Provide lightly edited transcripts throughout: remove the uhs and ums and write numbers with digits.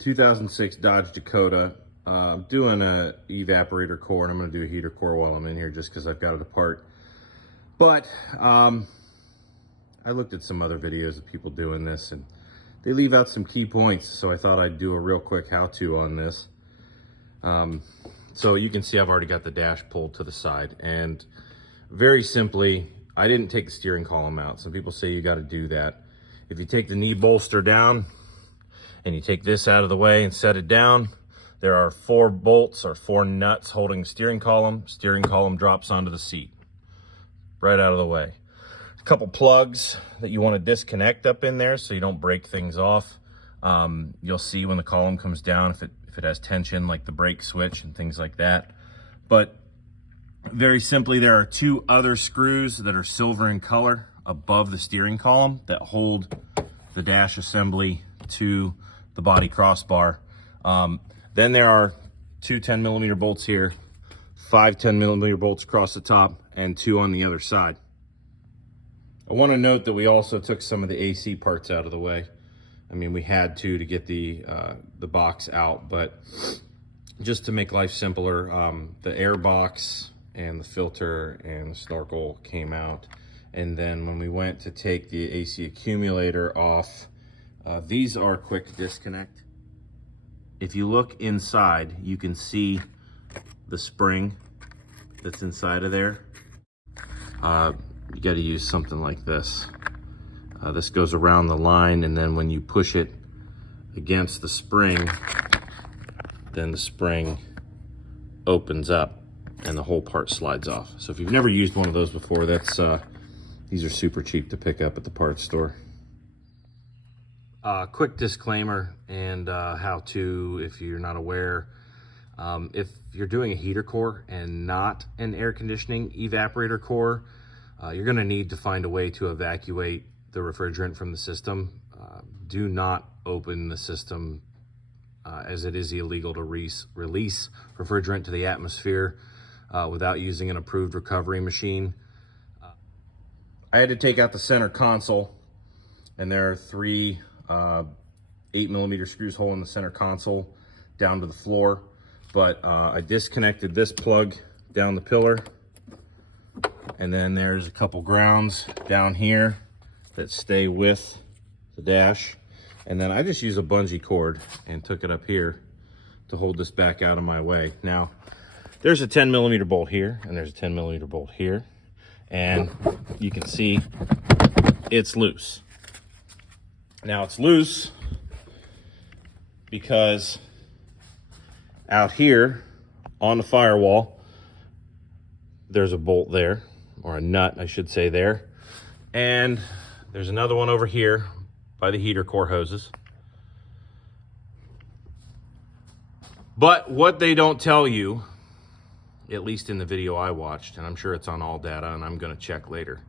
2006 Dodge Dakota. I'm doing a evaporator core, and I'm going to do a heater core while I'm in here just because I've got it apart. But I looked at some other videos of people doing this, and they leave out some key points, so I thought I'd do a real quick how-to on this. So you can see I've already got the dash pulled to the side, and very simply, I didn't take the steering column out. Some people say you got to do that. If you take the knee bolster down and you take this out of the way and set it down, there are 4 bolts or 4 nuts holding the steering column. Steering column drops onto the seat, right out of the way. A couple plugs that you want to disconnect up in there so you don't break things off. You'll see when the column comes down if it has tension, like the brake switch and things like that. But very simply, there are 2 other screws that are silver in color above the steering column that hold the dash assembly to the body crossbar. Then there are 2 10mm bolts here, 5 10mm bolts across the top, and 2 on the other side. I want to note that we also took some of the AC parts out of the way. I mean, we had to get the box out, but just to make life simpler, the air box and the filter and the snorkel came out. And then when we went to take the AC accumulator off, these are quick to disconnect. If you look inside, you can see the spring that's inside of there. You got to use something like this. This goes around the line, and then when you push it against the spring, then the spring opens up and the whole part slides off. So if you've never used one of those before, these are super cheap to pick up at the parts store. Quick disclaimer and how to, if you're not aware, if you're doing a heater core and not an air conditioning evaporator core, you're going to need to find a way to evacuate the refrigerant from the system. Do not open the system as it is illegal to release refrigerant to the atmosphere without using an approved recovery machine. I had to take out the center console, and there are 3 8mm screws holding the center console down to the floor. But I disconnected this plug down the pillar, and then there's a couple grounds down here that stay with the dash. And then I just use a bungee cord and took it up here to hold this back out of my way. Now, there's a 10mm bolt here, and there's a 10mm bolt here. And you can see it's loose. Now, it's loose because out here on the firewall, there's a bolt there, or a nut, I should say, there. And there's another one over here by the heater core hoses. But what they don't tell you, at least in the video I watched, and I'm sure it's on all data and I'm gonna check later,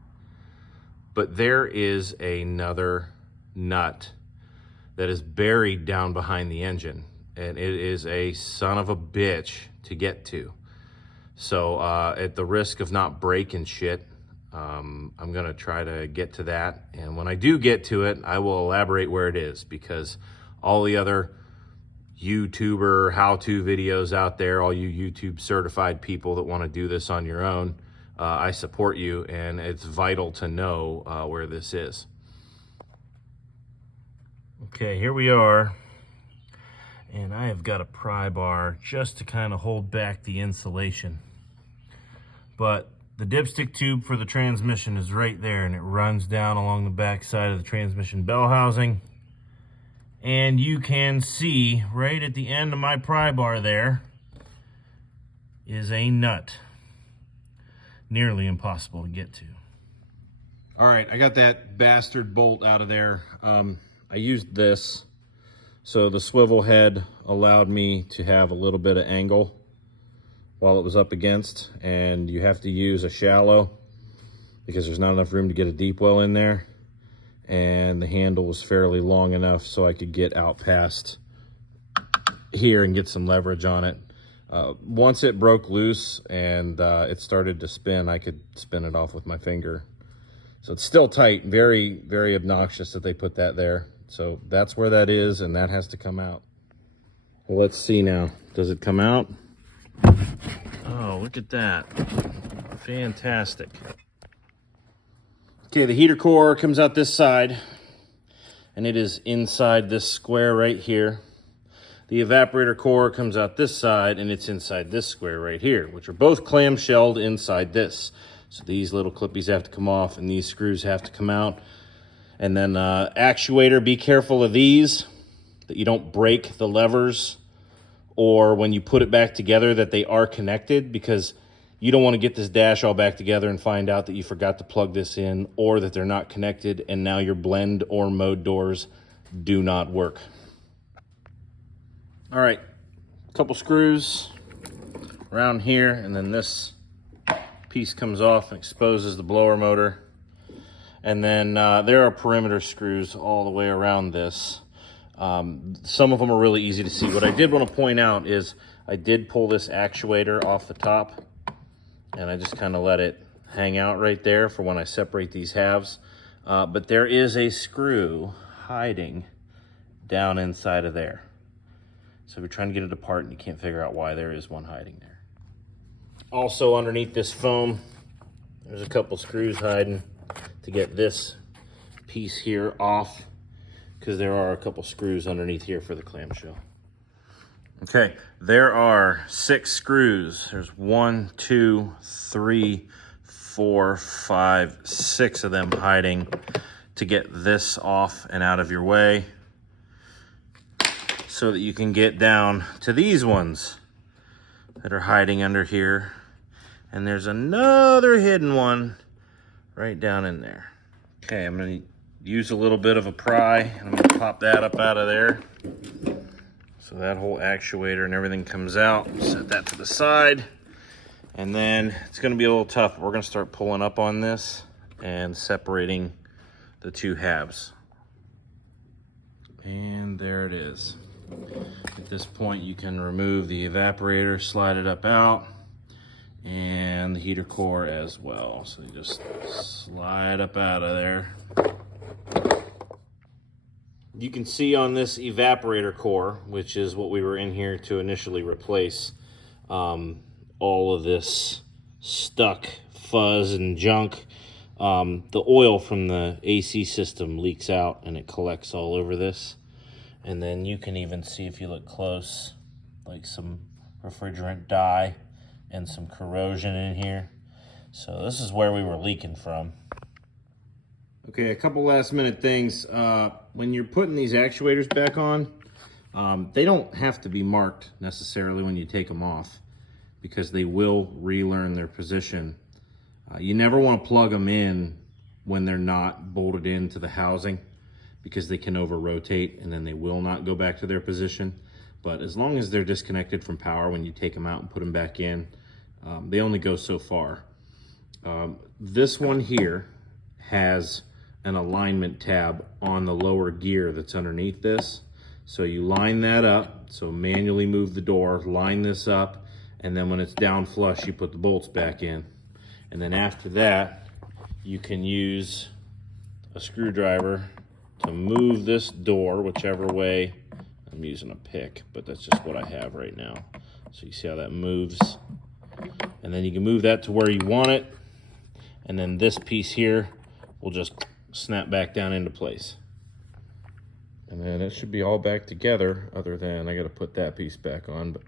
but there is another nut that is buried down behind the engine, and it is a son of a bitch to get to. So at the risk of not breaking shit, I'm gonna try to get to that, and when I do get to it, I will elaborate where it is, because all the other YouTuber how-to videos out there, all you YouTube certified people that want to do this on your own, I support you, and it's vital to know where this is. Okay, here we are, and I have got a pry bar just to kind of hold back the insulation. But the dipstick tube for the transmission is right there, and it runs down along the back side of the transmission bell housing. And you can see right at the end of my pry bar there is a nut. Nearly impossible to get to. All right, I got that bastard bolt out of there. I used this, so the swivel head allowed me to have a little bit of angle while it was up against, and you have to use a shallow because there's not enough room to get a deep well in there, and the handle was fairly long enough so I could get out past here and get some leverage on it. Once it broke loose and it started to spin, I could spin it off with my finger. So it's still tight. Very, very obnoxious that they put that there. So that's where that is, and that has to come out. Well, let's see now. Does it come out? Oh, look at that. Fantastic. Okay, the heater core comes out this side, and it is inside this square right here. The evaporator core comes out this side, and it's inside this square right here, which are both clamshelled inside this. So these little clippies have to come off, and these screws have to come out. And then actuator, be careful of these, that you don't break the levers, or when you put it back together that they are connected, because you don't want to get this dash all back together and find out that you forgot to plug this in, or that they're not connected, and now your blend or mode doors do not work. All right, a couple screws around here, and then this piece comes off and exposes the blower motor. And then there are perimeter screws all the way around this. Some of them are really easy to see. What I did want to point out is I did pull this actuator off the top, and I just kind of let it hang out right there for when I separate these halves. But there is a screw hiding down inside of there. So if you're trying to get it apart and you can't figure out why, there is one hiding there. Also underneath this foam, there's a couple screws hiding to get this piece here off, because there are a couple screws underneath here for the clamshell. Okay, there are 6 screws. There's 1, 2, 3, 4, 5, 6 of them hiding to get this off and out of your way, so that you can get down to these ones that are hiding under here. And there's another hidden one right down in there. Okay, I'm gonna use a little bit of a pry, and I'm gonna pop that up out of there. So that whole actuator and everything comes out. Set that to the side. And then it's gonna be a little tough. We're gonna start pulling up on this and separating the two halves. And there it is. At this point, you can remove the evaporator, slide it up out, and the heater core as well. So you just slide up out of there. You can see on this evaporator core, which is what we were in here to initially replace, all of this stuck fuzz and junk. The oil from the AC system leaks out and it collects all over this. And then you can even see, if you look close, like some refrigerant dye and some corrosion in here. So this is where we were leaking from. Okay, a couple last minute things. When you're putting these actuators back on, they don't have to be marked necessarily when you take them off, because they will relearn their position. You never want to plug them in when they're not bolted into the housing, because they can over rotate and then they will not go back to their position. But as long as they're disconnected from power when you take them out and put them back in, they only go so far. This one here has an alignment tab on the lower gear that's underneath this. So you line that up, so manually move the door, line this up, and then when it's down flush, you put the bolts back in. And then after that, you can use a screwdriver to move this door whichever way. I'm using a pick, but that's just what I have right now. So you see how that moves? And then you can move that to where you want it. And then this piece here will just snap back down into place. And then it should be all back together, other than I got to put that piece back on, but